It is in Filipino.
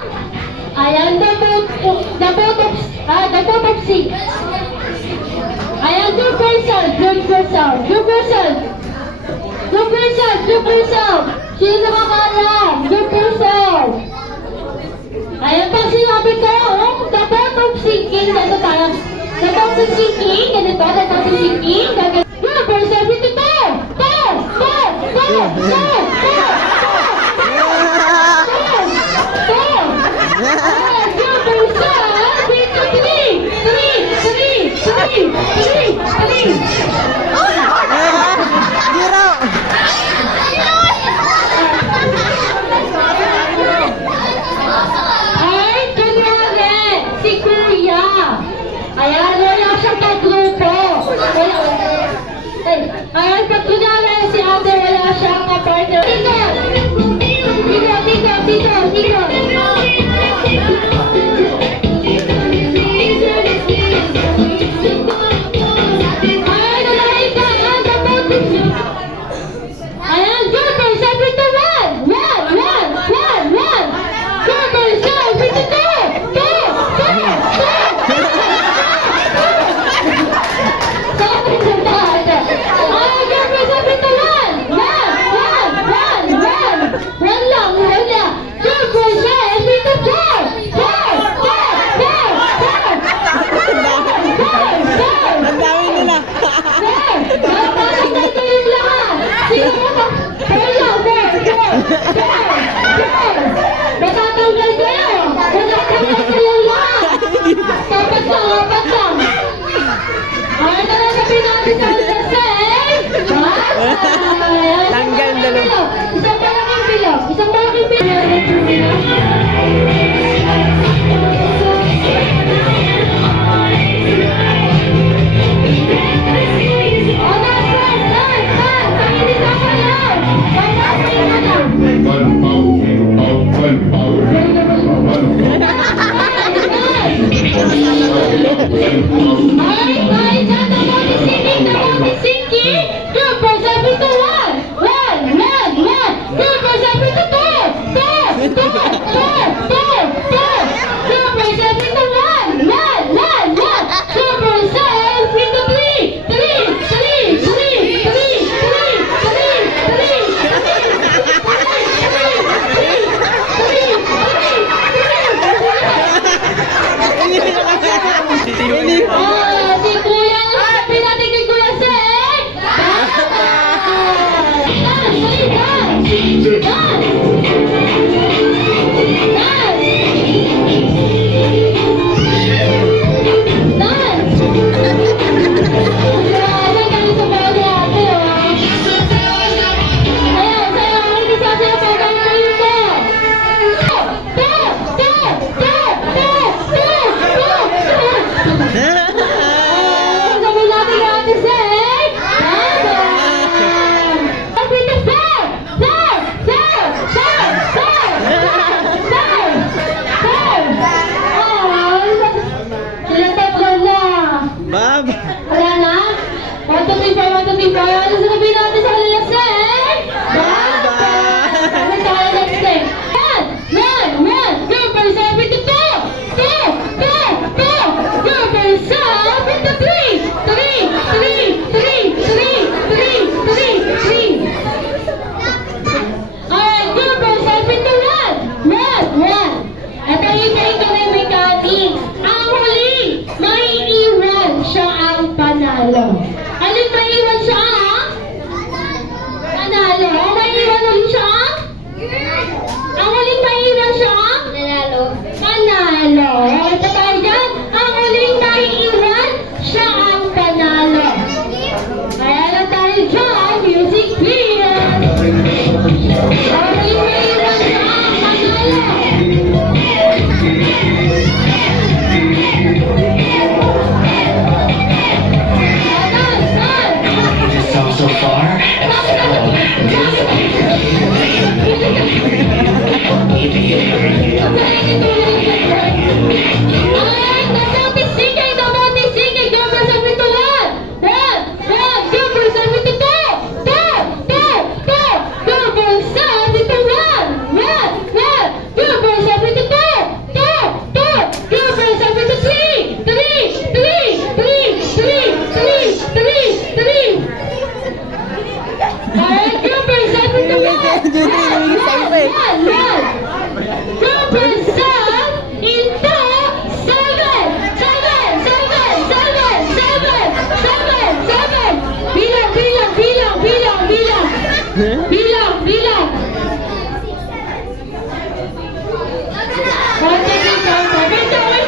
Ayan, the boat of six. Ayan, group yourself. Sino nakakaalam? Group yourself. Ayan, pag sinabi ko, the boat of sinking, ganito tayo. The boat of sinking, ganito, the boat of sinking, ganito. Group yourself, ito to. Ayan, pag kunwari si ate wala siyang partner. Dito. Ayan, nalahin ka, ayan, group yourself into one. Group yourself into two. Matatanggal kayo! Matatanggal kayo lahat! Dapat lang! Ay, nalagapin natin sa laseng! Tanggal dalawa. Isang malaking bilog! Ikaw